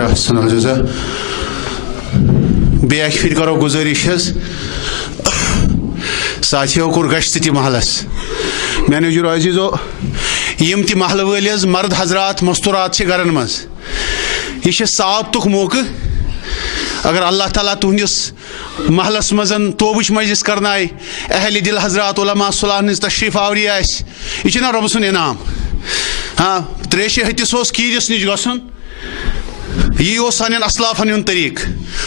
خیر احسن الجزا بیاکھ پھر کرو گزارش ساتھیو کور گشت تی محلس میانو جو عزیزو یم تی محل ول مرد حضرات مستورات گرن مز یہ سعادتک موقع اگر اللہ تعالیٰ تہندس محلس مزن توبچ مجلس کرنائے اہل دل حضرات علماء صلاح ہز تشریف آوری یہ رب سن انعام ہاں تریشہ ہتس کیرس نش گھن یہ سان اسلافن ہند طریق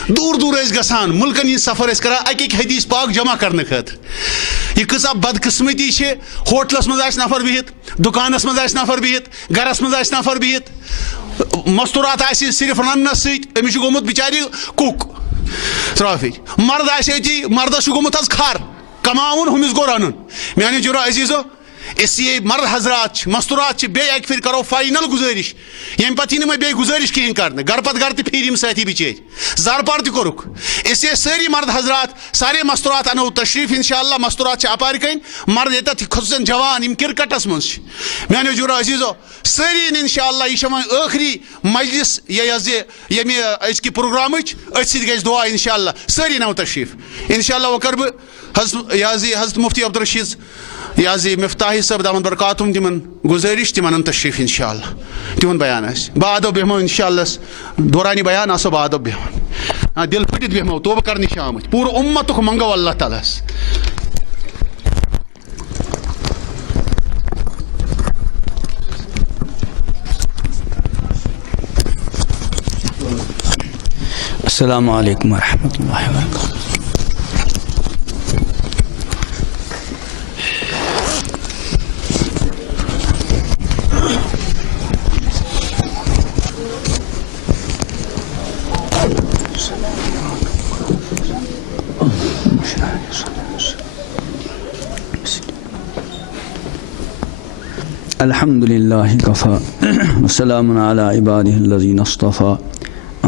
دور دور گھان ملکن ہند سفر کران اک حدیث پاک جمع کرنے خاطر یہ کسا بدقسمتی ہوٹلس مز نفر بہت دکانس مز نفر بہت گرس مز نفر بہت مستورات صرف رنس سمس گومت بچارِ کُک ترافک مرد آتی مردس گومت کھر کماؤن ہمس گو رنن میانو جرو عزیزو اس یہ مرد حضرات مستورات بے اک پھر کرو فائنل گزارش یم پتہ نا بے گزارش کہین کرنے گر پتہ گر تہ پھر ساتھی بچر زار پار تہ کورک اس یہ ساری مرد حضرات سارے مستورات انو تشریف انشاءاللہ مستورات اپار کن مرد یتھ خصوصاً جوان یم کرکٹس مز میانو جرو عزیزو ساری انشاءاللہ یہ وۄنۍ ٲخری مجلس یمہ ازکہ پروگرامچ ات ست گژھِ دعا انشاءاللہ ساری نو تشریف انشاءاللہ وۄنۍ کر بہ حضرت مفتی عبدالرشید مفتاحی صاحب دامت برکاتہم تمن گزارش تم ان تشریف انشاءاللہ تہد بیان بعدو بیہمو انشاءاللہ دوران بیان آسو بعدو بیہمو دل پھٹت بیہمو توبہ کرنے آمت پور امتک منگو اللہ تعالیٰ السلام علیکم ورحمۃ اللہ وبرکاتہ. الحمد للہ کفا وسلام علی عبادہ الذین اصطفیٰ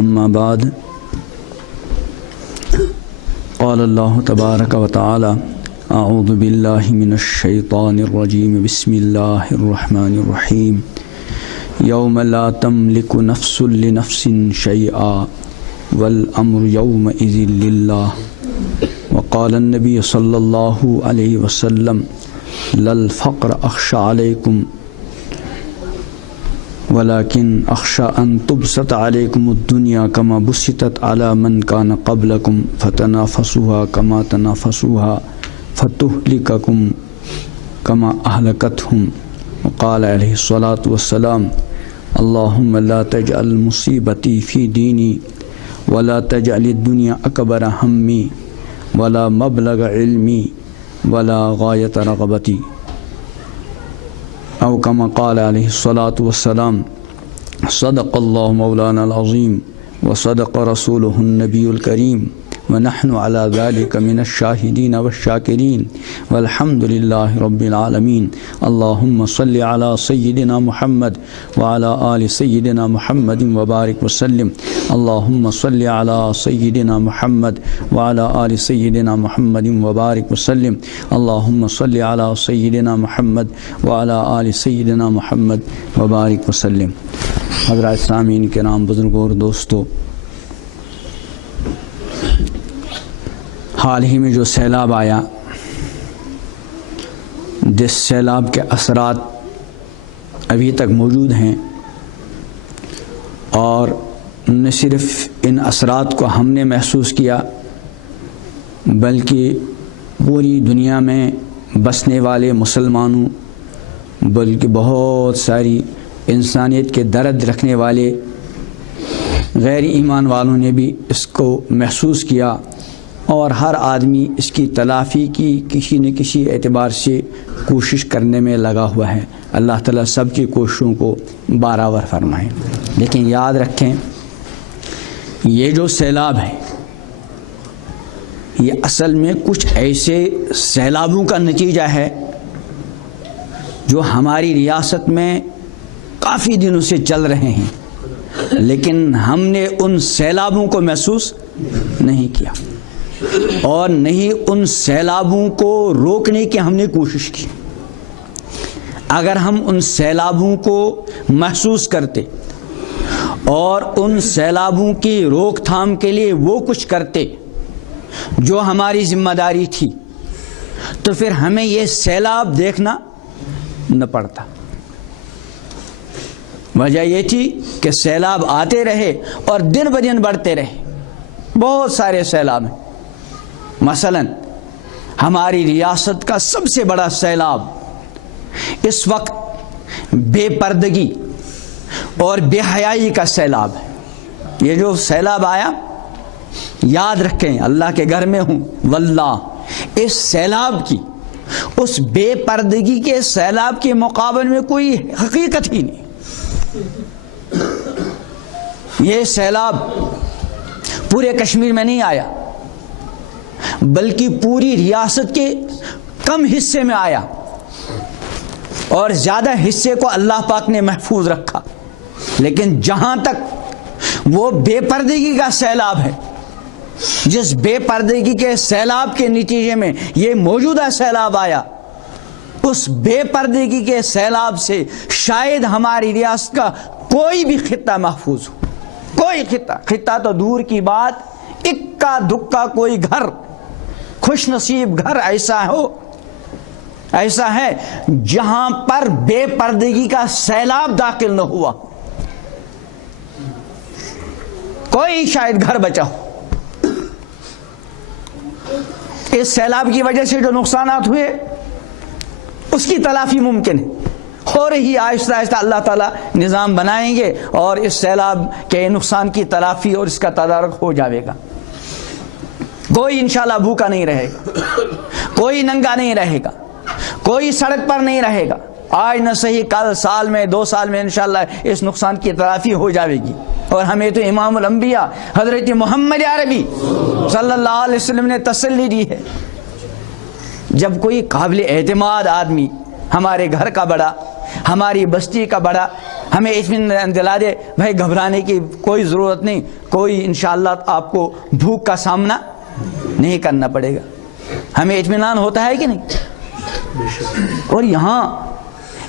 اما بعد قال اللہ تبارک و تعالی اعوذ باللہ من الشیطان الرجیم بسم اللہ الرحمن الرحیم یوم لا تملک نفس لنفس شیئا والامر یومئذ للہ وقال النبی صلی اللہ علیہ وسلم للفقر اخشى علیکم ولكن أخشى أن تبسط عليكم الدنيا كما بسطت على من كان قبلكم فتنافسوها كما تنافسوها فتهلككم كما أهلكتهم وقال عليه الصلاة والسلام اللهم لا تجعل مصيبتي في ديني ولا تجعل الدنيا أكبر همي ولا مبلغ علمي ولا غاية رغبتي او كما قال عليه الصلاة والسلام صدق الله مولانا العظيم وصدق رسوله النبي الكريم ونحن على ذلك من الشاهدين والشاكرين والحمد لله رب العالمين. اللهم صل على سيدنا محمد وعلى آل سيدنا محمد وبارك وسلم. اللهم صل على سيدنا محمد وعلى آل سيدنا محمد وبارك وسلم. اللهم صل على سيدنا محمد وعلى آل سيدنا محمد وبارك وسلم. حضرات سامعین کرام، بزرگوں اور دوستو، حال ہی میں جو سیلاب آیا، جس سیلاب کے اثرات ابھی تک موجود ہیں، اور نہ صرف ان اثرات کو ہم نے محسوس کیا بلکہ پوری دنیا میں بسنے والے مسلمانوں، بلکہ بہت ساری انسانیت کے درد رکھنے والے غیر ایمان والوں نے بھی اس کو محسوس کیا، اور ہر آدمی اس کی تلافی کی کسی نہ کسی اعتبار سے کوشش کرنے میں لگا ہوا ہے. اللہ تعالیٰ سب کی کوششوں کو برابر فرمائے. لیکن یاد رکھیں، یہ جو سیلاب ہے یہ اصل میں کچھ ایسے سیلابوں کا نتیجہ ہے جو ہماری ریاست میں کافی دنوں سے چل رہے ہیں، لیکن ہم نے ان سیلابوں کو محسوس نہیں کیا، اور نہیں ان سیلابوں کو روکنے کی ہم نے کوشش کی. اگر ہم ان سیلابوں کو محسوس کرتے اور ان سیلابوں کی روک تھام کے لیے وہ کچھ کرتے جو ہماری ذمہ داری تھی تو پھر ہمیں یہ سیلاب دیکھنا نہ پڑتا۔ وجہ یہ تھی کہ سیلاب آتے رہے اور دن بدن بڑھتے رہے، بہت سارے سیلاب ہیں۔ مثلا ہماری ریاست کا سب سے بڑا سیلاب اس وقت بے پردگی اور بے حیائی کا سیلاب ہے۔ یہ جو سیلاب آیا، یاد رکھیں، اللہ کے گھر میں ہوں واللہ، اس سیلاب کی، اس بے پردگی کے سیلاب کے مقابلے میں کوئی حقیقت ہی نہیں۔ یہ سیلاب پورے کشمیر میں نہیں آیا بلکہ پوری ریاست کے کم حصے میں آیا، اور زیادہ حصے کو اللہ پاک نے محفوظ رکھا۔ لیکن جہاں تک وہ بے پردگی کا سیلاب ہے، جس بے پردگی کے سیلاب کے نتیجے میں یہ موجودہ سیلاب آیا، اس بے پردگی کے سیلاب سے شاید ہماری ریاست کا کوئی بھی خطہ محفوظ ہو، کوئی خطہ تو دور کی بات، اکا دکا کوئی گھر، خوش نصیب گھر ایسا ہے جہاں پر بے پردگی کا سیلاب داخل نہ ہوا، کوئی شاید گھر بچا ہو۔ اس سیلاب کی وجہ سے جو نقصانات ہوئے اس کی تلافی ممکن ہے، ہو رہی آہستہ آہستہ، اللہ تعالیٰ نظام بنائیں گے اور اس سیلاب کے نقصان کی تلافی اور اس کا تدارک ہو جائے گا۔ کوئی انشاءاللہ بھوکا نہیں رہے گا، کوئی ننگا نہیں رہے گا، کوئی سڑک پر نہیں رہے گا، آج نہ صحیح کل، سال میں 2 سال میں انشاءاللہ اس نقصان کی تلافی ہو جائے گی۔ اور ہمیں تو امام الانبیاء حضرت محمد عربی صلی اللہ علیہ وسلم نے تسلی دی ہے، جب کوئی قابل اعتماد آدمی ہمارے گھر کا بڑا، ہماری بستی کا بڑا ہمیں اطمینان دلا دے، بھائی گھبرانے کی کوئی ضرورت نہیں، کوئی انشاءاللہ آپ کو بھوک کا سامنا نہیں کرنا پڑے گا، ہمیں اطمینان ہوتا ہے کہ نہیں؟ اور یہاں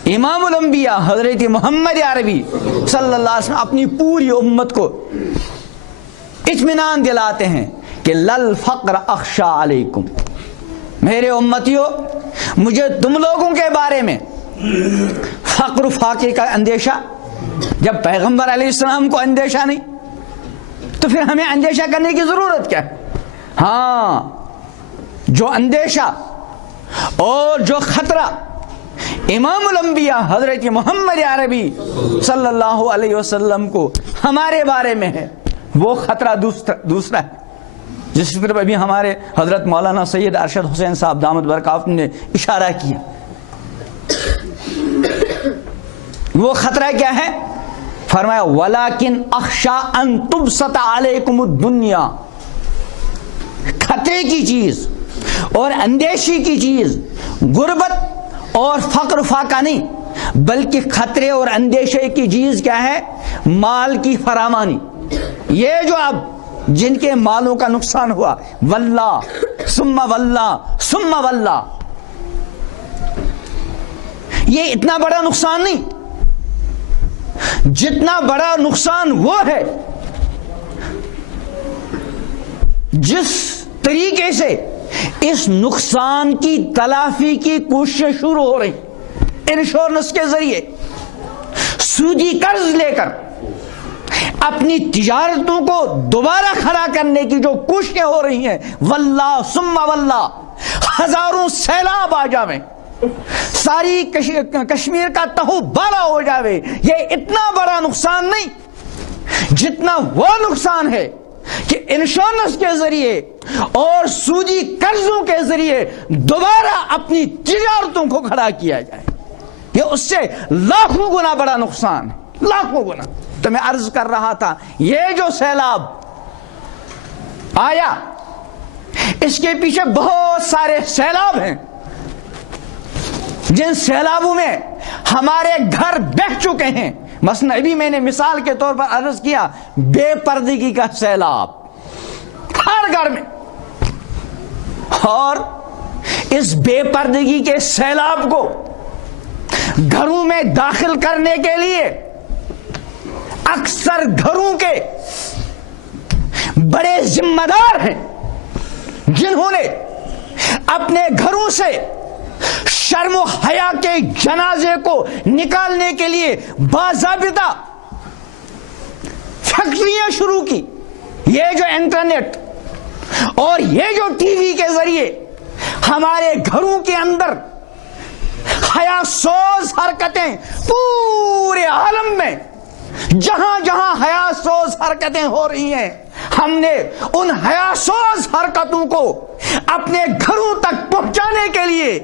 امام الانبیاء حضرت محمد عربی صلی اللہ علیہ وسلم اپنی پوری امت کو اطمینان دلاتے ہیں کہ لل فقر اخشا علیکم، میرے امتیوں، مجھے تم لوگوں کے بارے میں فقر و فاقے کا اندیشہ، جب پیغمبر علیہ السلام کو اندیشہ نہیں تو پھر ہمیں اندیشہ کرنے کی ضرورت کیا ہے؟ ہاں، جو اندیشہ اور جو خطرہ امام الانبیاء حضرت محمد عربی صلی اللہ علیہ وسلم کو ہمارے بارے میں ہے، وہ خطرہ دوسرا ہے، جس کی طرف ابھی ہمارے حضرت مولانا سید ارشد حسین صاحب دامت برکاتہ نے اشارہ کیا۔ وہ خطرہ کیا ہے؟ فرمایا وَلَكِنْ أَخْشَىٰ أَن تُبْسَطَ عَلَيْكُمُ الدُّنْيَا، خطرے کی چیز اور اندیشی کی چیز غربت اور فقر فاقہ نہیں، بلکہ خطرے اور اندیشے کی چیز کیا ہے؟ مال کی فراوانی۔ یہ جو اب جن کے مالوں کا نقصان ہوا، واللہ ثم واللہ ثم واللہ، یہ اتنا بڑا نقصان نہیں، جتنا بڑا نقصان وہ ہے جس طریقے سے اس نقصان کی تلافی کی کوششیں شروع ہو رہی، انشورنس کے ذریعے سودی قرض لے کر اپنی تجارتوں کو دوبارہ کھڑا کرنے کی جو کوششیں ہو رہی ہیں، واللہ ثم واللہ، ہزاروں سیلاب آ جاویں، ساری کشمیر کا تہو بالا ہو جاوے، یہ اتنا بڑا نقصان نہیں جتنا وہ نقصان ہے کہ انشورنس کے ذریعے اور سودی قرضوں کے ذریعے دوبارہ اپنی تجارتوں کو کھڑا کیا جائے، یہ اس سے لاکھوں گنا بڑا نقصان ہے، لاکھوں گنا۔ تو میں عرض کر رہا تھا، یہ جو سیلاب آیا اس کے پیچھے بہت سارے سیلاب ہیں، جن سیلابوں میں ہمارے گھر بہہ چکے ہیں۔ مثلا ابھی میں نے مثال کے طور پر عرض کیا، بے پردگی کا سیلاب ہر گھر میں، اور اس بے پردگی کے سیلاب کو گھروں میں داخل کرنے کے لیے اکثر گھروں کے بڑے ذمہ دار ہیں جنہوں نے اپنے گھروں سے شرم و حیا کے جنازے کو نکالنے کے لیے باضابطہ فیکٹریاں شروع کی. یہ جو انٹرنیٹ اور یہ جو ٹی وی کے ذریعے ہمارے گھروں کے اندر حیا سوز حرکتیں پورے عالم میں جہاں جہاں حیا سوز حرکتیں ہو رہی ہیں، ہم نے ان حیا سوز حرکتوں کو اپنے گھروں تک پہنچانے کے لیے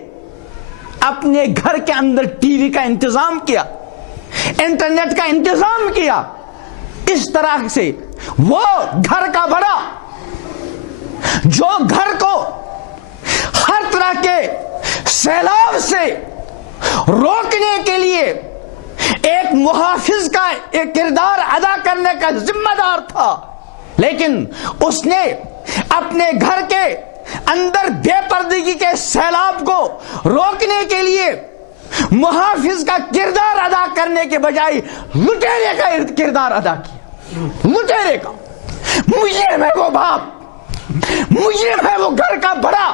اپنے گھر کے اندر ٹی وی کا انتظام کیا، انٹرنیٹ کا انتظام کیا. اس طرح سے وہ گھر کا بڑا جو گھر کو ہر طرح کے سیلاب سے روکنے کے لیے ایک محافظ کا ایک کردار ادا کرنے کا ذمہ دار تھا، لیکن اس نے اپنے گھر کے اندر بے پردگی کے سیلاب کو روکنے کے لیے محافظ کا کردار ادا کرنے کے بجائے لٹیرے کا کردار ادا کیا. لٹیرے کا مجرم ہے وہ باپ، مجرم ہے وہ گھر کا بڑا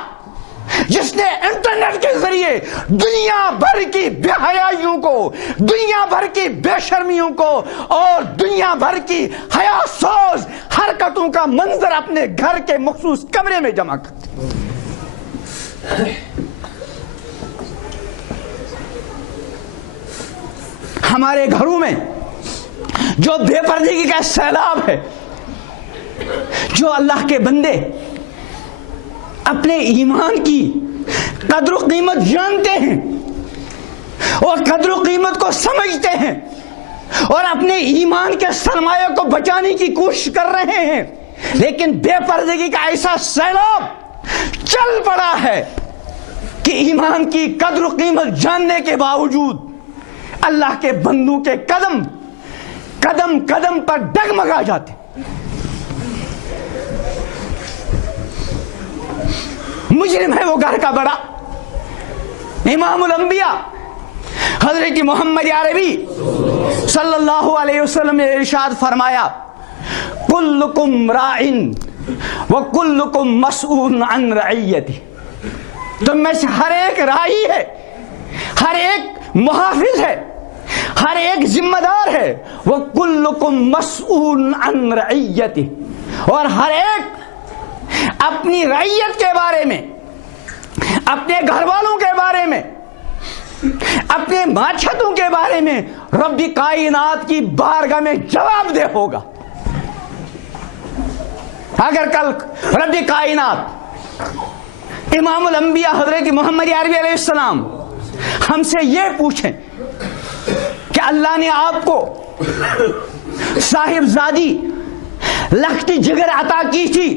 جس نے انٹرنیٹ کے ذریعے دنیا بھر کی بے حیائیوں کو، دنیا بھر کی بے شرمیوں کو اور دنیا بھر کی حیا سوز حرکتوں کا منظر اپنے گھر کے مخصوص کمرے میں جمع کر دیا. ہمارے گھروں میں جو بے پردگی کا سیلاب ہے، جو اللہ کے بندے اپنے ایمان کی قدر و قیمت جانتے ہیں اور قدر و قیمت کو سمجھتے ہیں اور اپنے ایمان کے سرمایہ کو بچانے کی کوشش کر رہے ہیں، لیکن بے پردگی کا ایسا سیلاب چل پڑا ہے کہ ایمان کی قدر و قیمت جاننے کے باوجود اللہ کے بندوں کے قدم قدم قدم پر ڈگمگا جاتے. مجرم ہے وہ گھر کا بڑا. امام الانبیاء حضرت محمد عربی صلی اللہ علیہ وسلم نے ارشاد فرمایا، کلکم راعن وکلکم مسئول عن رعیتہ. تم میں سے ہر ایک راعی ہے، ہر ایک محافظ ہے، ہر ایک ذمہ دار ہے. وکلکم مسئول عن رعیتہ، اور ہر ایک اپنی رعیت کے بارے میں، اپنے گھر والوں کے بارے میں، اپنے ماچھتوں کے بارے میں رب کائنات کی بارگاہ میں جواب دہ ہوگا. اگر کل رب کائنات امام الانبیاء حضرت محمد عربی علیہ السلام ہم سے یہ پوچھیں کہ اللہ نے آپ کو صاحبزادی لخت جگر عطا کی تھی،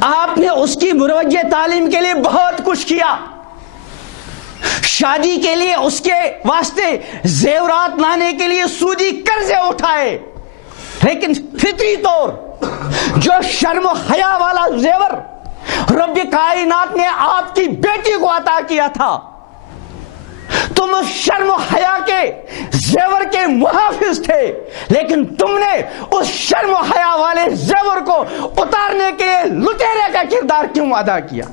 آپ نے اس کی مروجہ تعلیم کے لیے بہت کچھ کیا، شادی کے لیے اس کے واسطے زیورات لانے کے لیے سودی قرضے اٹھائے، لیکن فطری طور جو شرم و حیا والا زیور رب کائنات نے آپ کی بیٹی کو عطا کیا تھا، تم اس شرم و حیا کے زیور کے محافظ تھے، لیکن تم نے اس شرم و حیا والے زیور کو اتارنے کے لیے لٹیرے کا کردار کیوں ادا کیا؟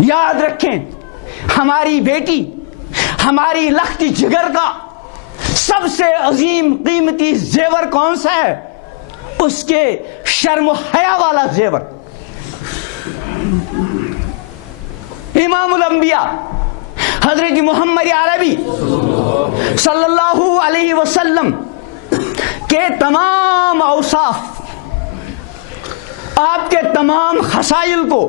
یاد رکھیں، ہماری بیٹی ہماری لخت جگر کا سب سے عظیم قیمتی زیور کون سا ہے؟ اس کے شرم و حیا والا زیور. امام الانبیاء حضرت محمد عربی صلی اللہ علیہ وسلم کے تمام اوصاف، آپ کے تمام خصائل کو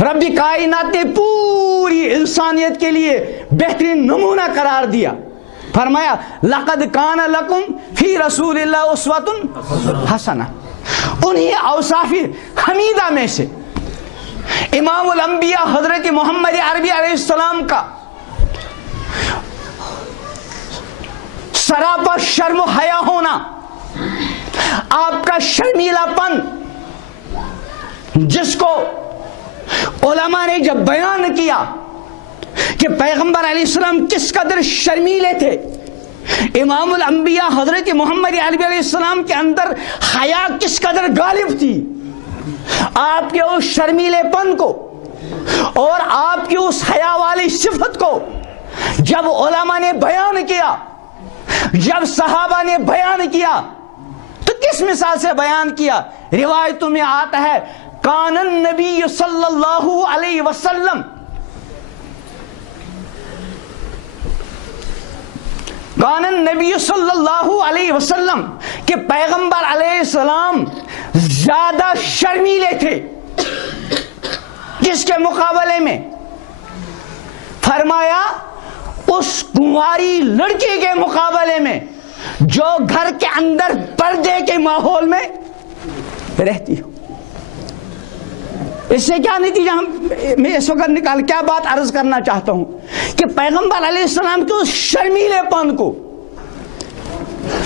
رب کائنات نے پوری انسانیت کے لیے بہترین نمونہ قرار دیا. فرمایا لقد کان لکم فی رسول اللہ اسوۃ حسنہ. انہی اوصاف حمیدہ میں سے امام الانبیاء حضرت محمد عربی علیہ السلام کا سراپا شرم و حیا ہونا، آپ کا شرمیلا پن، جس کو علماء نے جب بیان کیا کہ پیغمبر علیہ السلام کس قدر شرمیلے تھے، امام الانبیاء حضرت محمد علیہ السلام کے اندر حیا کس قدر غالب تھی. آپ کے اس شرمیلے پن کو اور آپ کی اس حیا والی صفت کو جب علماء نے بیان کیا, جب صحابہ نے بیان کیا, تو کس مثال سے بیان کیا؟ روایتوں میں آتا ہے کان النبی صلی اللہ علیہ وسلم کان النبی صلی اللہ علیہ وسلم کہ پیغمبر علیہ السلام زیادہ شرمیلے تھے. جس کے مقابلے میں فرمایا اس کنواری لڑکی کے مقابلے میں جو گھر کے اندر پردے کے ماحول میں رہتی ہو. اس سے کیا نتیجہ میں اس وقت کیا بات عرض کرنا چاہتا ہوں کہ پیغمبر علیہ السلام کے اس شرمیلے پن کو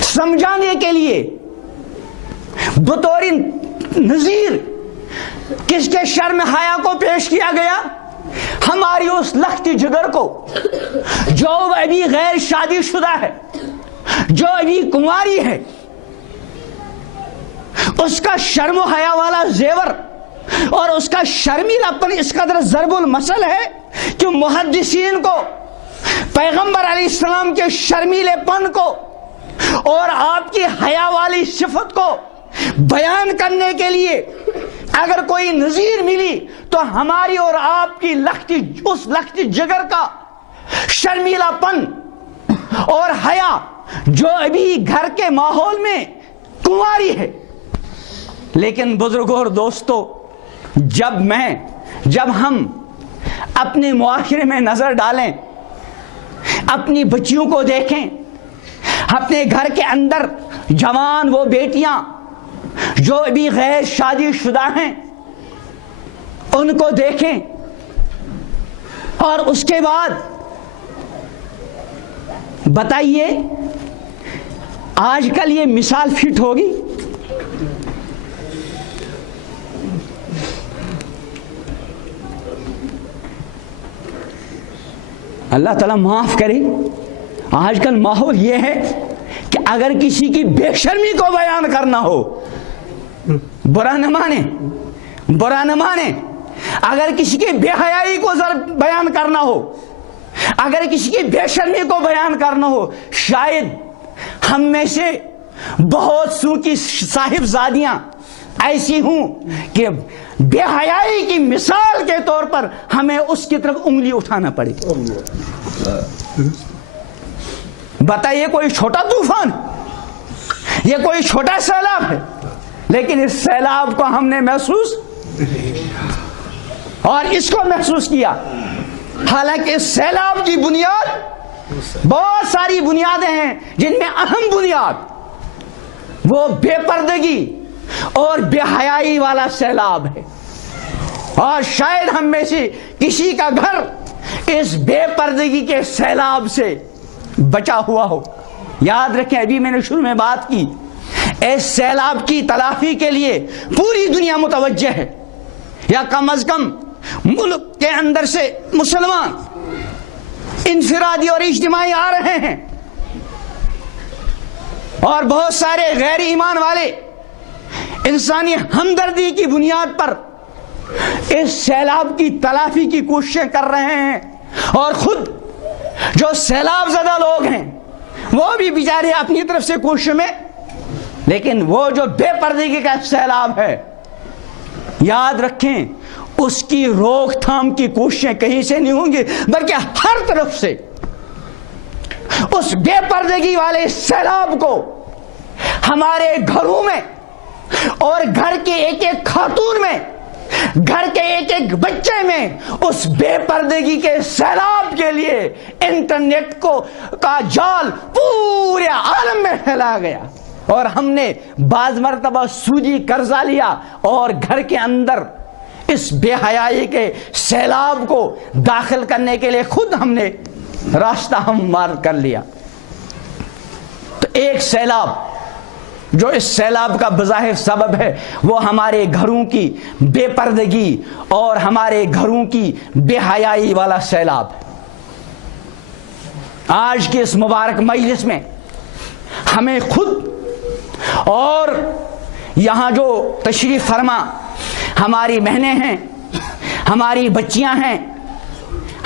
سمجھانے کے لیے بطور نذیر کس کے شرم حیا کو پیش کیا گیا؟ ہماری اس لختی جگر کو جو ابھی غیر شادی شدہ ہے, جو ابھی کنواری ہے, اس کا شرم و حیا والا زیور اور اس کا شرمیلا پن اس قدر ضرب المثل ہے کہ محدثین کو پیغمبر علیہ السلام کے شرمیلے پن کو اور آپ کی حیا والی صفت کو بیان کرنے کے لیے اگر کوئی نظیر ملی تو ہماری اور آپ کی اس لختی جگر کا شرمیلا پن اور حیا جو ابھی گھر کے ماحول میں کنواری ہے. لیکن بزرگوں اور دوستو, جب ہم اپنے معاشرے میں نظر ڈالیں, اپنی بچیوں کو دیکھیں, اپنے گھر کے اندر جوان وہ بیٹیاں جو ابھی غیر شادی شدہ ہیں ان کو دیکھیں, اور اس کے بعد بتائیے آج کل یہ مثال فٹ ہوگی؟ اللہ تعالیٰ معاف کرے. آج کل ماحول یہ ہے کہ اگر کسی کی بے شرمی کو بیان کرنا ہو, برا نہ مانے, اگر کسی کی بے حیائی کو بیان کرنا ہو, اگر کسی کی بے شرمی کو بیان کرنا ہو, شاید ہم میں سے بہت سو کی صاحب زادیاں ایسی ہوں کہ بے حیائی کی مثال کے طور پر ہمیں اس کی طرف انگلی اٹھانا پڑے. بتائیے کوئی چھوٹا طوفان, یہ کوئی چھوٹا سیلاب ہے, لیکن اس سیلاب کو ہم نے محسوس اور اس کو محسوس کیا. حالانکہ اس سیلاب کی بنیاد بہت ساری بنیادیں ہیں, جن میں اہم بنیاد وہ بے پردگی اور بے حیائی والا سیلاب ہے. اور شاید ہم میں سے کسی کا گھر اس بے پردگی کے سیلاب سے بچا ہوا ہو. یاد رکھیں, ابھی میں نے شروع میں بات کی, اس سیلاب کی تلافی کے لیے پوری دنیا متوجہ ہے, یا کم از کم ملک کے اندر سے مسلمان انفرادی اور اجتماعی آ رہے ہیں, اور بہت سارے غیر ایمان والے انسانی ہمدردی کی بنیاد پر اس سیلاب کی تلافی کی کوششیں کر رہے ہیں. اور خود جو سیلاب زدہ لوگ ہیں وہ بھی بیچارے اپنی طرف سے کوشش میں, لیکن وہ جو بے پردگی کا سیلاب ہے, یاد رکھیں اس کی روک تھام کی کوششیں کہیں سے نہیں ہوں گی, بلکہ ہر طرف سے اس بے پردگی والے سیلاب کو ہمارے گھروں میں اور گھر کے ایک ایک خاتون میں, گھر کے ایک ایک بچے میں اس بے پردگی کے سیلاب کے لیے انٹرنیٹ کا جال پورے عالم میں پھیلایا گیا, اور ہم نے بعض مرتبہ سودی قرضہ لیا اور گھر کے اندر اس بے حیائی کے سیلاب کو داخل کرنے کے لیے خود ہم نے راستہ ہموار کر لیا. تو ایک سیلاب جو اس سیلاب کا بظاہر سبب ہے وہ ہمارے گھروں کی بے پردگی اور ہمارے گھروں کی بے حیائی والا سیلاب ہے. آج کے اس مبارک مجلس میں ہمیں خود اور یہاں جو تشریف فرما ہماری بہنیں ہیں، ہماری بچیاں ہیں،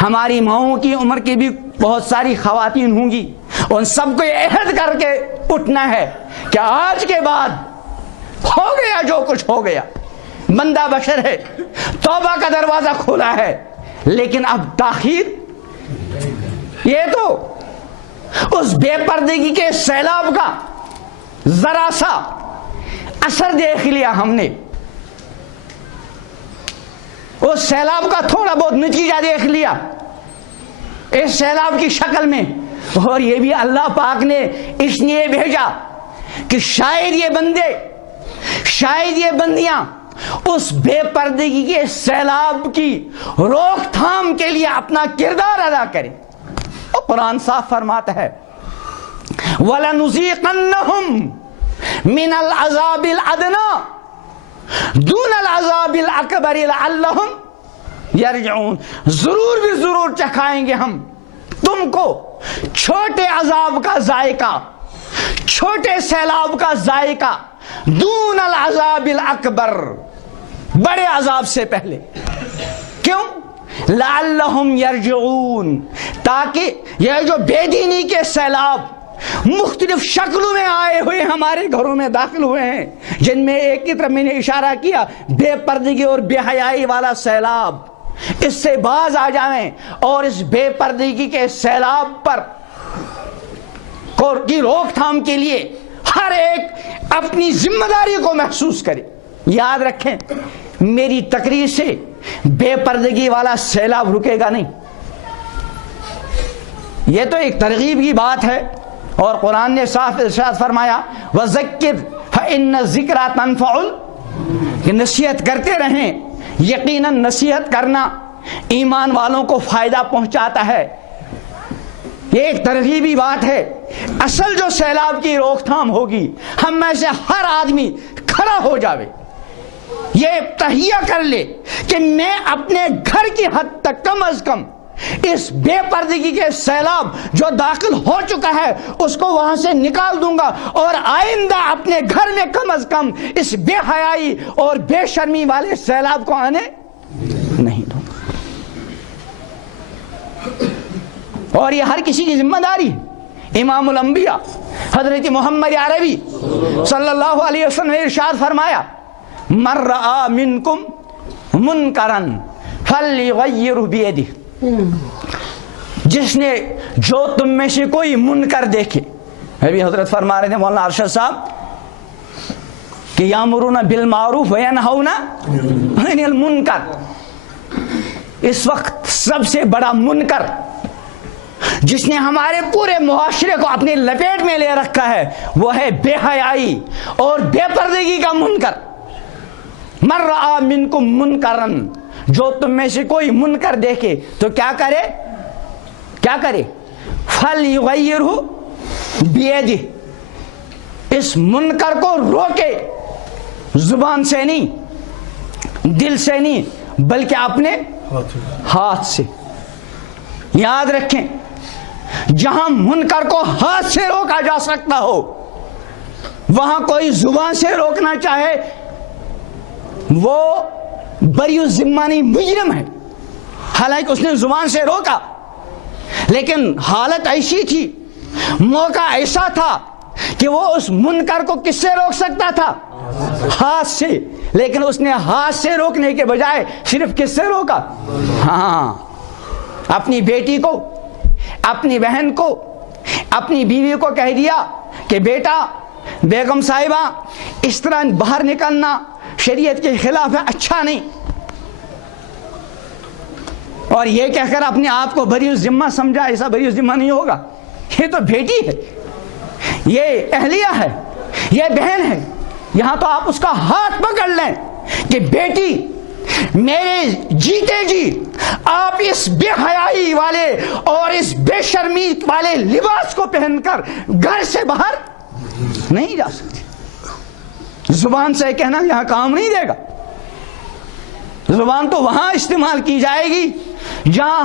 ہماری ماؤں کی عمر کی بھی بہت ساری خواتین ہوں گی، ان سب کو یہ عہد کر کے اٹھنا ہے کہ آج کے بعد ہو گیا جو کچھ ہو گیا، بندہ بشر ہے، توبہ کا دروازہ کھولا ہے، لیکن اب تاخیر، یہ تو اس بے پردگی کے سیلاب کا ذرا سا اثر دیکھ لیا ہم نے، اس سیلاب کا تھوڑا بہت نتیجہ دیکھ لیا اس سیلاب کی شکل میں، اور یہ بھی اللہ پاک نے اس لیے بھیجا کہ شاید یہ بندے، شاید یہ بندیاں اس بے پردگی کے سیلاب کی روک تھام کے لیے اپنا کردار ادا کریں۔ اور قرآن صاف فرماتا ہے وَلَنُذِيقَنَّهُمْ مِنَ الْعَذَابِ الْأَدْنَى دُونَ الْعَذَابِ الْأَكْبَرِ لَعَلَّهُمْ يَرْجِعُونَ، ضرور بھی ضرور چکھائیں گے ہم تم کو چھوٹے عذاب کا ذائقہ، چھوٹے سیلاب کا ذائقہ، دون العذاب الاکبر، بڑے عذاب سے پہلے۔ کیوں؟ لعلہم یرجعون، تاکہ یہ جو بے دینی کے سیلاب مختلف شکلوں میں آئے ہوئے ہمارے گھروں میں داخل ہوئے ہیں، جن میں ایک کی طرف میں نے اشارہ کیا بے پردگی اور بے حیائی والا سیلاب، اس سے باز آ جائیں اور اس بے پردگی کے سیلاب پر کی روک تھام کے لیے ہر ایک اپنی ذمہ داری کو محسوس کرے۔ یاد رکھیں میری تقریر سے بے پردگی والا سیلاب رکے گا نہیں، یہ تو ایک ترغیب کی بات ہے، اور قرآن نے صاف ارشاد فرمایا وَذَكِّرْ فَإِنَّ الذِّكْرَىٰ تَنفَعُ، کہ نصیحت کرتے رہیں، یقیناً نصیحت کرنا ایمان والوں کو فائدہ پہنچاتا ہے، یہ ایک ترغیبی بات ہے۔ اصل جو سیلاب کی روک تھام ہوگی، ہم میں سے ہر آدمی کھڑا ہو جاوے، یہ تہیہ کر لے کہ میں اپنے گھر کی حد تک کم از کم اس بے پردگی کے سیلاب جو داخل ہو چکا ہے اس کو وہاں سے نکال دوں گا، اور آئندہ اپنے گھر میں کم از کم اس بے حیائی اور بے شرمی والے سیلاب کو آنے نہیں دوں گا۔ اور یہ ہر کسی کی ذمہ داری ہے۔ امام الانبیاء حضرت محمد عربی صلی اللہ علیہ وسلم نے ارشاد فرمایا من رآ منکم منکرا فلیغیرہ بیدہ، جس نے جو تم میں سے کوئی منکر دیکھے، ابھی حضرت فرما رہے تھے مولانا ارشد صاحب کہ یامرون بالمعروف وینہون عن المنکر، اس وقت سب سے بڑا منکر جس نے ہمارے پورے معاشرے کو اپنی لپیٹ میں لے رکھا ہے وہ ہے بے حیائی اور بے پردگی کا منکر۔ من رآ منکم منکرن، جو تم میں سے کوئی منکر دیکھے تو کیا کرے، کیا کرے، فلیغیرہ بیدہ، اس منکر کو روکے، زبان سے نہیں، دل سے نہیں، بلکہ اپنے ہاتھ سے۔ یاد رکھیں جہاں منکر کو ہاتھ سے روکا جا سکتا ہو وہاں کوئی زبان سے روکنا چاہے وہ بری الذمہ مجرم ہے، حالانکہ اس نے زبان سے روکا، لیکن حالت ایسی تھی، موقع ایسا تھا کہ وہ اس منکر کو کس سے روک سکتا تھا، ہاتھ سے، لیکن اس نے ہاتھ سے روکنے کے بجائے صرف کس سے روکا، ہاں اپنی بیٹی کو، اپنی بہن کو، اپنی بیوی کو کہہ دیا کہ بیٹا، بیگم صاحبہ، اس طرح باہر نکلنا شریعت کے خلاف ہے، اچھا نہیں، اور یہ کہہ کر اپنے آپ کو بری الذمہ سمجھا، ایسا بری الذمہ نہیں ہوگا، یہ تو بیٹی ہے، یہ اہلیہ ہے، یہ بہن ہے، یہاں تو آپ اس کا ہاتھ پکڑ لیں کہ بیٹی میرے جیتے جی آپ اس بے حیائی والے اور اس بے شرمی والے لباس کو پہن کر گھر سے باہر نہیں جا سکتی۔ زبان سے کہنا یہاں کام نہیں دے گا، زبان تو وہاں استعمال کی جائے گی جہاں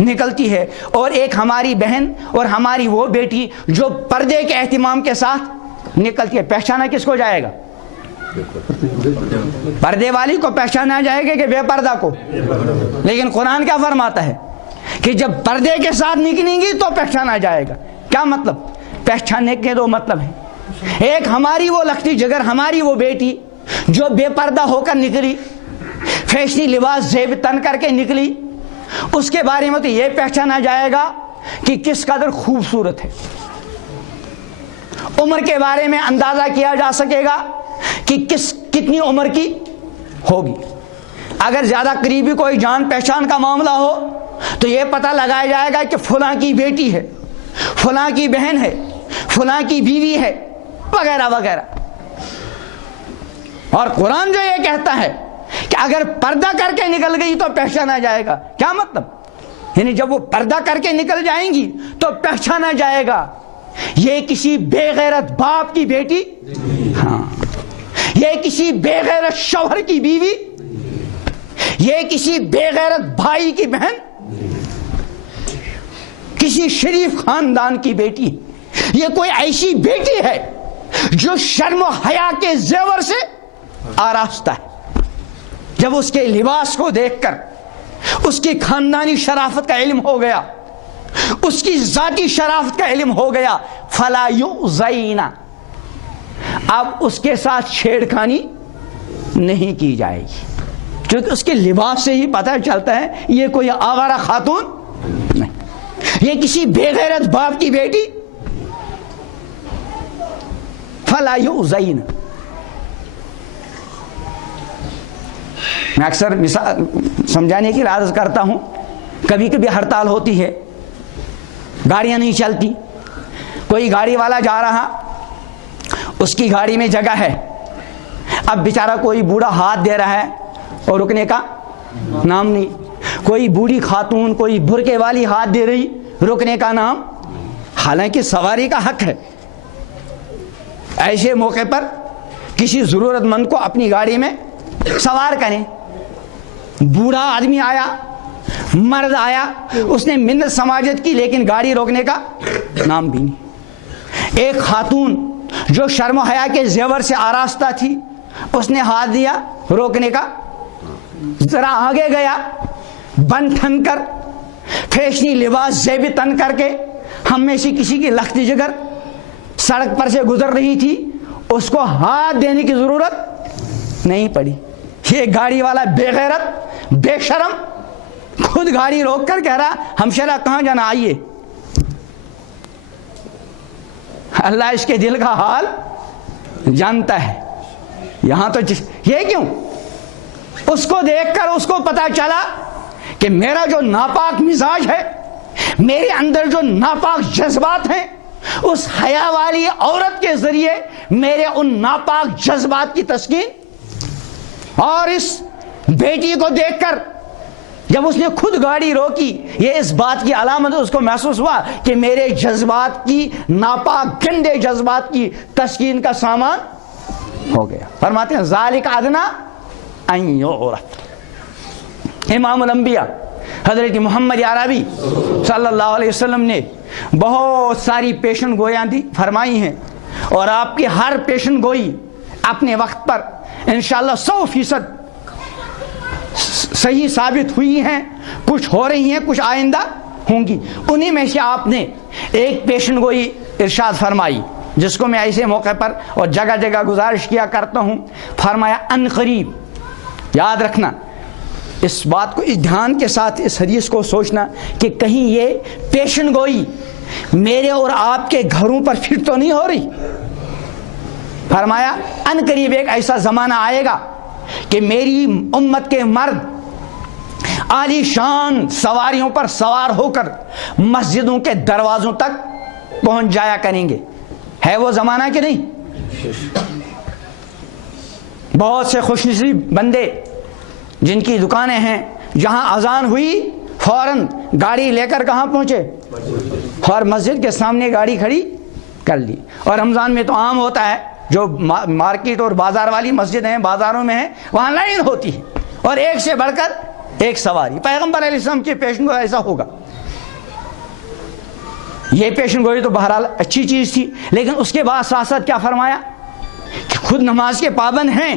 نکلتی ہے، اور ایک ہماری بہن اور ہماری وہ بیٹی جو پردے کے اہتمام کے ساتھ نکلتی ہے. پہچانا کس کو جائے گا؟ پردے والی کو پہچانا جائے گا کہ بے پردہ کو؟ لیکن قرآن کیا فرماتا ہے کہ جب پردے کے ساتھ نکلیں گی تو پہچانا جائے گا. کیا مطلب؟ پہچاننے کے دو مطلب ہیں. ایک ہماری وہ لختی جگر، ہماری وہ بیٹی جو بے پردہ ہو کر نکلی، فیشنی لباس زیب تن کر کے نکلی، اس کے بارے میں تو یہ پہچانا جائے گا کہ کس قدر خوبصورت ہے. عمر کے بارے میں اندازہ کیا جا سکے گا کہ کتنی عمر کی ہوگی. اگر زیادہ قریبی کوئی جان پہچان کا معاملہ ہو تو یہ پتہ لگایا جائے گا کہ فلاں کی بیٹی ہے، فلاں کی بہن ہے، فلاں کی بیوی ہے، وغیرہ وغیرہ. اور قرآن جو یہ کہتا ہے کہ اگر پردہ کر کے نکل گئی تو پہچانا جائے گا. کیا مطلب؟ یعنی جب وہ پردہ کر کے نکل جائیں گی تو پہچانا جائے گا یہ کسی بے غیرت باپ کی بیٹی، ہاں، یہ کسی بے غیرت شوہر کی بیوی، یہ کسی بے غیرت بھائی کی بہن، کسی شریف خاندان کی بیٹی. یہ کوئی ایسی بیٹی ہے جو شرم و حیا کے زیور سے آراستہ ہے. جب اس کے لباس کو دیکھ کر اس کی خاندانی شرافت کا علم ہو گیا، اس کی ذاتی شرافت کا علم ہو گیا، فلا یؤذین، اب اس کے ساتھ چھیڑخانی نہیں کی جائے گی، کیونکہ اس کے لباس سے ہی پتہ چلتا ہے یہ کوئی آوارہ خاتون نہیں، یہ کسی بے غیرت باپ کی بیٹی. فلا یؤذین. میں اکثر سمجھانے کی عرض کرتا ہوں، کبھی کبھی ہڑتال ہوتی ہے، گاڑیاں نہیں چلتی، کوئی گاڑی والا جا رہا، اس کی گاڑی میں جگہ ہے، اب بیچارہ کوئی بوڑھا ہاتھ دے رہا ہے اور رکنے کا نام نہیں، کوئی بوڑھی خاتون، کوئی برقعے والی ہاتھ دے رہی، رکنے کا نام، حالانکہ سواری کا حق ہے. ایسے موقع پر کسی ضرورت مند کو اپنی گاڑی میں سوار کریں. بوڑھا آدمی آیا، مرد آیا، اس نے منت سماجت کی لیکن گاڑی روکنے کا نام بھی نہیں. ایک خاتون جو شرم و حیا کے زیور سے آراستہ تھی، اس نے ہاتھ دیا، روکنے کا، ذرا آگے گیا، بن ٹھن کر فیشنی لباس زیب تن کر کے، ہم میں سے کسی کی لختی جگر سڑک پر سے گزر رہی تھی، اس کو ہاتھ دینے کی ضرورت نہیں پڑی. یہ گاڑی والا بے غیرت، بے شرم، خود گاڑی روک کر کہہ رہا ہمشیرہ کہاں جانا، آئیے. اللہ اس کے دل کا حال جانتا ہے. یہاں تو یہ کیوں؟ اس کو دیکھ کر اس کو پتا چلا کہ میرا جو ناپاک مزاج ہے، میرے اندر جو ناپاک جذبات ہیں، اس حیا والی عورت کے ذریعے میرے ان ناپاک جذبات کی تسکین. اور اس بیٹی کو دیکھ کر جب اس نے خود گاڑی روکی، یہ اس بات کی علامت اس کو محسوس ہوا کہ میرے جذبات کی، ناپاک گندے جذبات کی تسکین کا سامان ہو گیا. فرماتے ہیں ذالک ادنیٰ ان یعرف. امام الانبیاء حضرت محمد عربی صلی اللہ علیہ وسلم نے بہت ساری پیشن گویاں فرمائی ہیں، اور آپ کی ہر پیشن گوئی اپنے وقت پر انشاءاللہ 100% صحیح ثابت ہوئی ہیں، کچھ ہو رہی ہیں، کچھ آئندہ ہوں گی. انہی میں سے آپ نے ایک پیشن گوئی ارشاد فرمائی جس کو میں ایسے موقع پر اور جگہ جگہ گزارش کیا کرتا ہوں. فرمایا ان قریب، یاد رکھنا اس بات کو، اس دھیان کے ساتھ اس حدیث کو سوچنا کہ کہیں یہ پیشن گوئی میرے اور آپ کے گھروں پر فٹ تو نہیں ہو رہی. فرمایا ان قریب ایک ایسا زمانہ آئے گا کہ میری امت کے مرد عالی شان سواریوں پر سوار ہو کر مسجدوں کے دروازوں تک پہنچ جایا کریں گے. ہے وہ زمانہ کہ نہیں؟ بہت سے خوش نصیب بندے جن کی دکانیں ہیں، جہاں اذان ہوئی فوراً گاڑی لے کر کہاں پہنچے، اور مسجد کے سامنے گاڑی کھڑی کر لی. اور رمضان میں تو عام ہوتا ہے، جو مارکیٹ اور بازار والی مسجد ہیں، بازاروں میں ہیں، وہاں لائن ہوتی ہے اور ایک سے بڑھ کر ایک سواری. پیغمبر علیہ السلام کے پیشن گوئی ایسا ہوگا یہ پیشن گوئی تو بہرحال اچھی چیز تھی، لیکن اس کے بعد ساتھ ساتھ کیا فرمایا کہ خود نماز کے پابند ہیں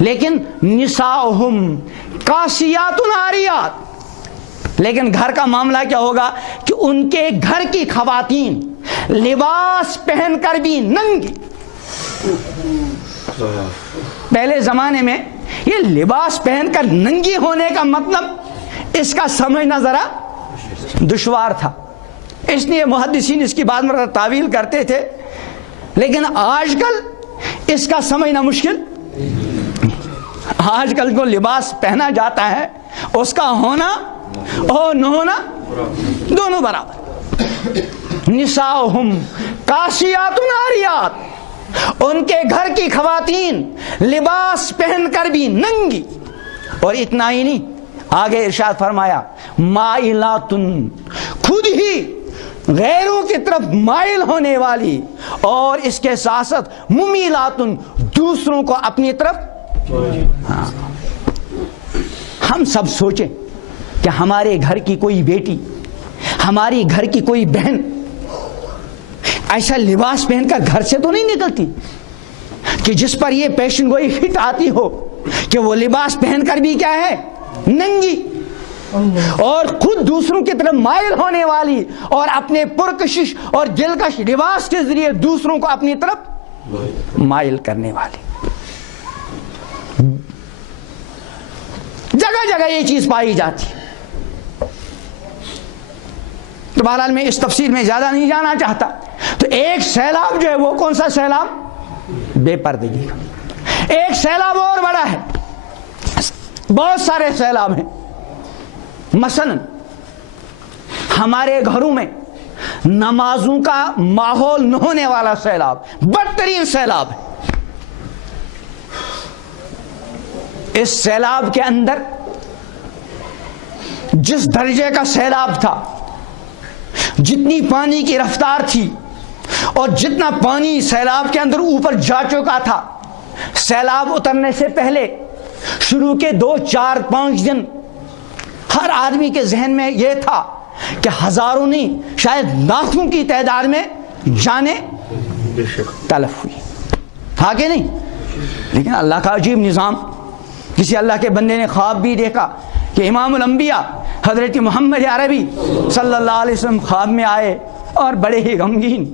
لیکن نساؤہم کاسیات عاریات، لیکن گھر کا معاملہ کیا ہوگا کہ ان کے گھر کی خواتین لباس پہن کر بھی ننگی. پہلے زمانے میں یہ لباس پہن کر ننگی ہونے کا مطلب اس کا سمجھنا ذرا دشوار تھا، اس لیے محدثین اس کی بعد میں تعویل کرتے تھے، لیکن آج کل اس کا سمجھنا مشکل. آج کل جو لباس پہنا جاتا ہے اس کا ہونا اور نہ ہونا دونوں برابر. نساؤہم کاسیات عاریات، ان کے گھر کی خواتین لباس پہن کر بھی ننگی. اور اتنا ہی نہیں، آگے ارشاد فرمایا مائلاتن، خود ہی غیروں کی طرف مائل ہونے والی، اور اس کے ساتھ ساتھ ممیلاتن، دوسروں کو اپنی طرف. ہاں ہم سب سوچیں کہ ہمارے گھر کی کوئی بیٹی، ہماری گھر کی کوئی بہن ایسا لباس پہن کر گھر سے تو نہیں نکلتی کہ جس پر یہ پیشن گوئی فٹ آتی ہو کہ وہ لباس پہن کر بھی کیا ہے، ننگی، اور خود دوسروں کی طرف مائل ہونے والی، اور اپنے پرکشش اور دلکش لباس کے ذریعے دوسروں کو اپنی طرف مائل کرنے والی. جگہ جگہ یہ چیز پائی جاتی. تو بہرحال میں اس تفصیل میں زیادہ نہیں جانا چاہتا. تو ایک سیلاب جو ہے وہ کون سا سیلاب؟ بے پردگی کا. ایک سیلاب اور بڑا ہے، بہت سارے سیلاب ہیں. مثلا ہمارے گھروں میں نمازوں کا ماحول نہ ہونے والا سیلاب بدترین سیلاب ہے. اس سیلاب کے اندر جس درجے کا سیلاب تھا، جتنی پانی کی رفتار تھی، اور جتنا پانی سیلاب کے اندر اوپر جا چکا تھا، سیلاب اترنے سے پہلے شروع کے 2 4 5 دن ہر آدمی کے ذہن میں یہ تھا کہ ہزاروں نہیں شاید لاکھوں کی تعداد میں جانیں تلف ہوئی، تھا کہ نہیں؟ لیکن اللہ کا عجیب نظام. کسی اللہ کے بندے نے خواب بھی دیکھا کہ امام الانبیاء حضرت محمد عربی صلی اللہ علیہ وسلم خواب میں آئے اور بڑے ہی غمگین،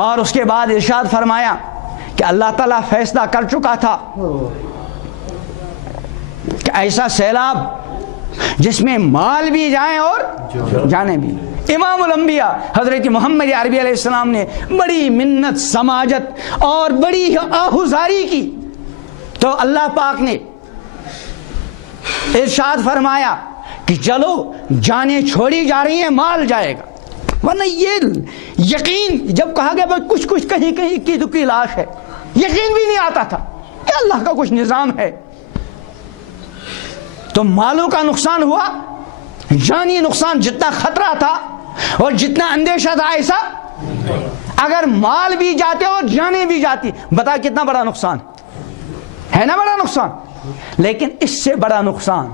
اور اس کے بعد ارشاد فرمایا کہ اللہ تعالیٰ فیصلہ کر چکا تھا کہ ایسا سیلاب جس میں مال بھی جائیں اور جانے بھی. امام الانبیاء حضرت محمد عربی علیہ السلام نے بڑی منت، سماجت اور بڑی آہوزاری کی، تو اللہ پاک نے ارشاد فرمایا کہ چلو جانیں چھوڑی جا رہی ہیں، مال جائے گا. ورنہ یہ یقین جب کہا گیا بس کچھ کچھ کہیں کہیں کی دکھی لاش ہے، یقین بھی نہیں آتا تھا کہ اللہ کا کچھ نظام ہے. تو مالوں کا نقصان ہوا، جانی نقصان، جتنا خطرہ تھا اور جتنا اندیشہ تھا، ایسا اگر مال بھی جاتے اور جانیں بھی جاتی، بتا کتنا بڑا نقصان ہے نا، بڑا نقصان. لیکن اس سے بڑا نقصان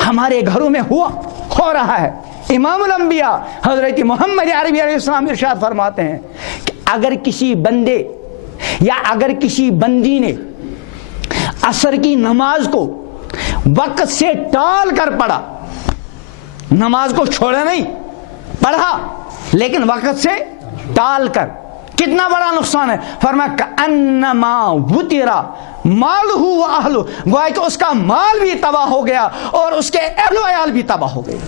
ہمارے گھروں میں ہو رہا ہے. امام الانبیاء حضرت محمد عربی علیہ السلام ارشاد فرماتے ہیں کہ اگر کسی بندے یا اگر کسی بندی نے عصر کی نماز کو وقت سے ٹال کر پڑھا، نماز کو چھوڑا نہیں، پڑھا لیکن وقت سے ٹال کر، کتنا بڑا نقصان ہے. فرمایا کأنما وطرا مالہ و اہلہ، گویا کہ اس کا مال بھی تباہ ہو گیا اور اس کے اہل و عیال بھی تباہ ہو گئے.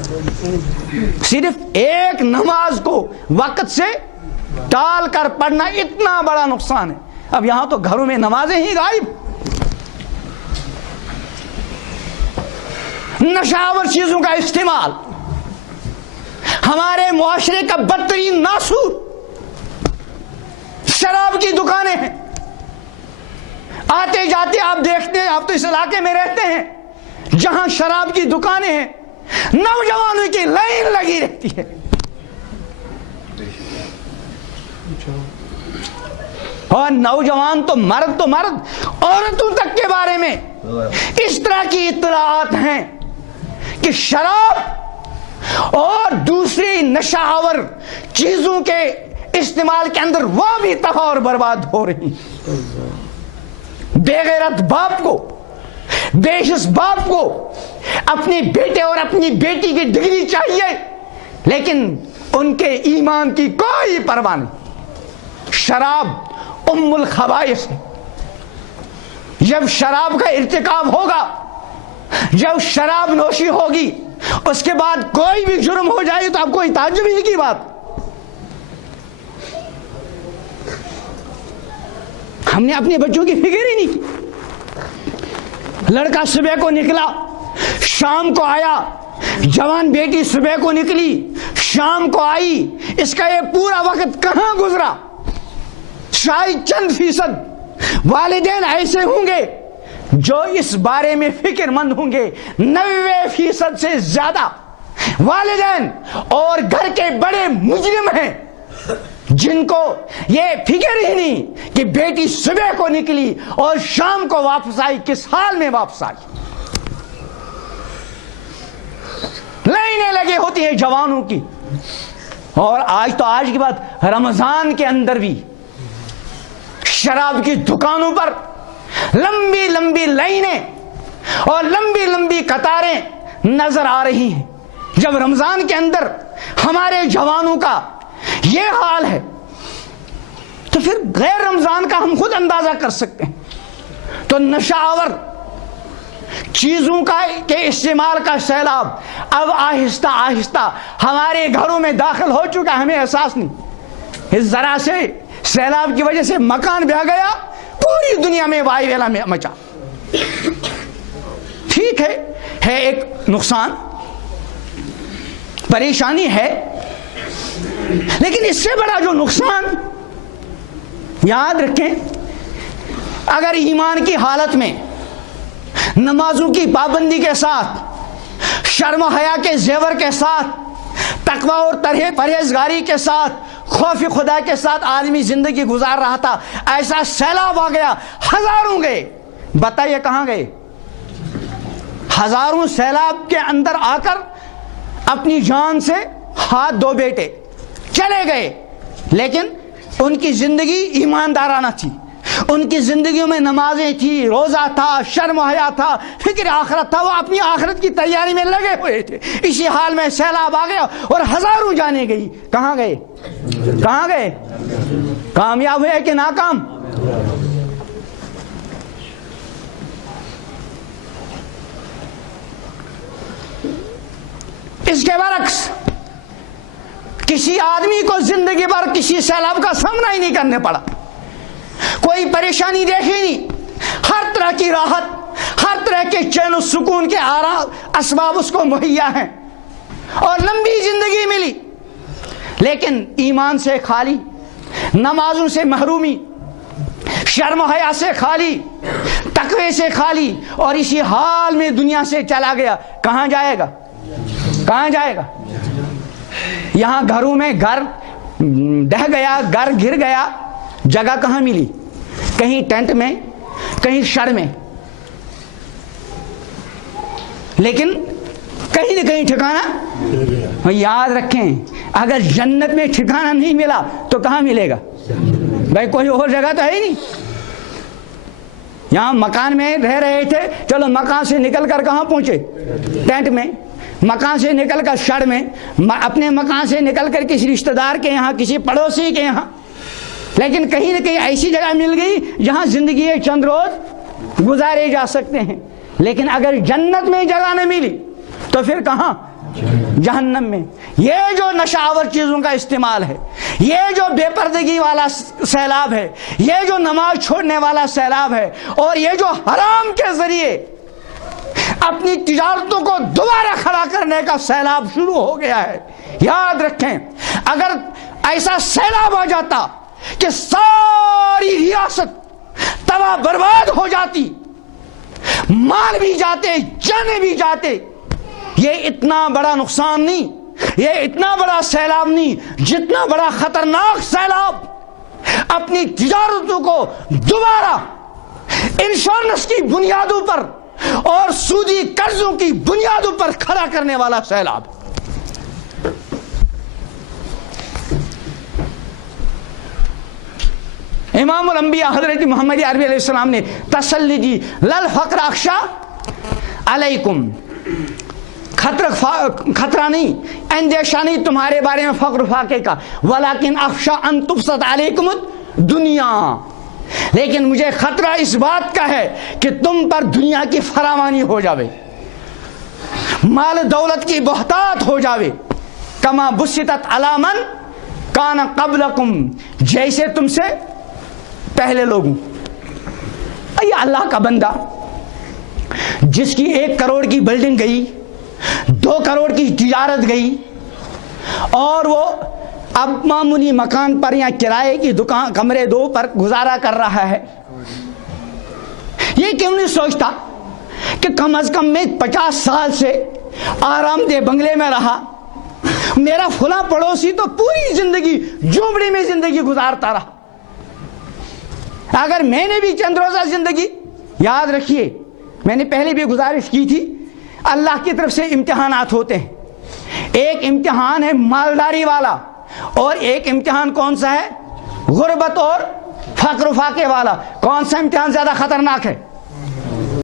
صرف ایک نماز کو وقت سے ٹال کر پڑھنا اتنا بڑا نقصان ہے. اب یہاں تو گھروں میں نمازیں ہی غائب. نشاور چیزوں کا استعمال، ہمارے معاشرے کا بدترین ناسور شراب کی دکانیں ہیں. آتے جاتے آپ دیکھتے ہیں، آپ تو اس علاقے میں رہتے ہیں جہاں شراب کی دکانیں ہیں، نوجوانوں کی لائن لگی رہتی ہے. اور نوجوان تو مرد عورتوں تک کے بارے میں اس طرح کی اطلاعات ہیں کہ شراب اور دوسری نشہ آور چیزوں کے استعمال کے اندر وہ بھی تباہ اور برباد ہو رہی ہیں. بے غیرت باپ کو، بے حس باپ کو اپنے بیٹے اور اپنی بیٹی کی ڈگری چاہیے، لیکن ان کے ایمان کی کوئی پرواہ نہیں. شراب ام الخبائث ہے. جب شراب کا ارتکاب ہوگا، جب شراب نوشی ہوگی، اس کے بعد کوئی بھی جرم ہو جائے تو اب کوئی تعجب ہی کی بات. ہم نے اپنے بچوں کی فکر ہی نہیں کی. لڑکا صبح کو نکلا، شام کو آیا، جوان بیٹی صبح کو نکلی، شام کو آئی، اس کا یہ پورا وقت کہاں گزرا؟ شاید چند فیصد والدین ایسے ہوں گے جو اس بارے میں فکر مند ہوں گے. 90% سے زیادہ والدین اور گھر کے بڑے مجرم ہیں جن کو یہ فکر ہی نہیں کہ بیٹی صبح کو نکلی اور شام کو واپس آئی، کس حال میں واپس آئی. لائنیں لگی ہوتی ہیں جوانوں کی. اور آج کی بات، رمضان کے اندر بھی شراب کی دکانوں پر لمبی لمبی لائنیں اور لمبی لمبی قطاریں نظر آ رہی ہیں. جب رمضان کے اندر ہمارے جوانوں کا یہ حال ہے تو پھر غیر رمضان کا ہم خود اندازہ کر سکتے ہیں. تو نشہ آور چیزوں کے استعمال کا سیلاب اب آہستہ آہستہ ہمارے گھروں میں داخل ہو چکا، ہمیں احساس نہیں. اس ذرا سے سیلاب کی وجہ سے مکان بہہ گیا، پوری دنیا میں وائی ویلا میں مچا. ٹھیک ہے ایک نقصان، پریشانی ہے، لیکن اس سے بڑا جو نقصان، یاد رکھیں، اگر ایمان کی حالت میں نمازوں کی پابندی کے ساتھ، شرم و حیا کے زیور کے ساتھ، تقوی اور پرہیزگاری کے ساتھ، خوف خدا کے ساتھ آدمی زندگی گزار رہا تھا، ایسا سیلاب آ گیا، ہزاروں گئے. بتائیے کہاں گئے؟ ہزاروں سیلاب کے اندر آ کر اپنی جان سے ہاتھ دھو بیٹے چلے گئے، لیکن ان کی زندگی ایماندارانہ تھی. ان کی زندگیوں میں نمازیں تھی، روزہ تھا، شرم و حیا تھا، فکر آخرت تھا، وہ اپنی آخرت کی تیاری میں لگے ہوئے تھے. اسی حال میں سیلاب آ گیا اور ہزاروں جانیں گئی. کہاں گئے؟ کہاں گئے؟ کامیاب ہوئے کہ ناکام؟ اس کے برعکس کسی آدمی کو زندگی بھر کسی سیلاب کا سامنا ہی نہیں کرنے پڑا، کوئی پریشانی دیکھی نہیں، ہر طرح کی راحت، ہر طرح کے چین و سکون کے اسباب اس کو مہیا ہیں اور لمبی زندگی ملی. لیکن ایمان سے خالی، نمازوں سے محرومی، شرم و حیا سے خالی، تقوی سے خالی، اور اسی حال میں دنیا سے چلا گیا. کہاں جائے گا؟ کہاں جائے گا؟ یہاں گھروں میں گھر ڈہ گیا، گھر گر گیا، جگہ کہاں ملی؟ کہیں ٹینٹ میں، کہیں شر میں، لیکن کہیں نہ کہیں ٹھکانہ. یاد رکھیں، اگر جنت میں ٹھکانہ نہیں ملا تو کہاں ملے گا؟ بھائی کوئی اور جگہ تو ہے ہی نہیں. یہاں مکان میں رہ رہے تھے، چلو مکان سے نکل کر کہاں پہنچے؟ ٹینٹ میں. مکان سے نکل کر شر میں، اپنے مکان سے نکل کر کسی رشتہ دار کے یہاں، کسی پڑوسی کے یہاں. لیکن کہیں نہ کہیں ایسی جگہ مل گئی جہاں زندگی چند روز گزارے جا سکتے ہیں. لیکن اگر جنت میں جگہ نہ ملی تو پھر کہاں؟ جہنم میں. یہ جو نشہ آور چیزوں کا استعمال ہے، یہ جو بے پردگی والا سیلاب ہے، یہ جو نماز چھوڑنے والا سیلاب ہے، اور یہ جو حرام کے ذریعے اپنی تجارتوں کو دوبارہ کھڑا کرنے کا سیلاب شروع ہو گیا ہے. یاد رکھیں، اگر ایسا سیلاب آ جاتا کہ ساری ریاست تباہ برباد ہو جاتی، مال بھی جاتے، جانے بھی جاتے، یہ اتنا بڑا نقصان نہیں، یہ اتنا بڑا سیلاب نہیں جتنا بڑا خطرناک سیلاب اپنی تجارتوں کو دوبارہ انشورنس کی بنیادوں پر اور سودی قرضوں کی بنیادوں پر کھڑا کرنے والا سیلاب. امام الانبیاء حضرت محمد عربی علیہ السلام نے تسلی دی، لل فقر اخشا علیکم، خطرہ نہیں، اندیشہ نہیں تمہارے بارے میں فقر فاقے کا، ولیکن اخشا ان تبسط علیکم دنیا، لیکن مجھے خطرہ اس بات کا ہے کہ تم پر دنیا کی فراوانی ہو جاوے، مال دولت کی بہتات ہو جاوے، کما بسطت علی من کان قبلکم، جیسے تم سے پہلے لوگوں۔ یہ اللہ کا بندہ جس کی 1 کروڑ کی بلڈنگ گئی، 2 کروڑ کی تجارت گئی، اور وہ اب معمولی مکان پر یا کرائے کی دکان کمرے 2 پر گزارا کر رہا ہے، یہ کیوں نہیں سوچتا کہ کم از کم میں 50 سال سے آرام دہ بنگلے میں رہا، میرا فلاں پڑوسی تو پوری زندگی جھونپڑی میں زندگی گزارتا رہا، اگر میں نے بھی چند روزہ زندگی، یاد رکھیے میں نے پہلے بھی گزارش کی تھی، اللہ کی طرف سے امتحانات ہوتے ہیں، ایک امتحان ہے مالداری والا، اور ایک امتحان کون سا ہے؟ غربت اور فقر و فاقے والا۔ کون سا امتحان زیادہ خطرناک ہے؟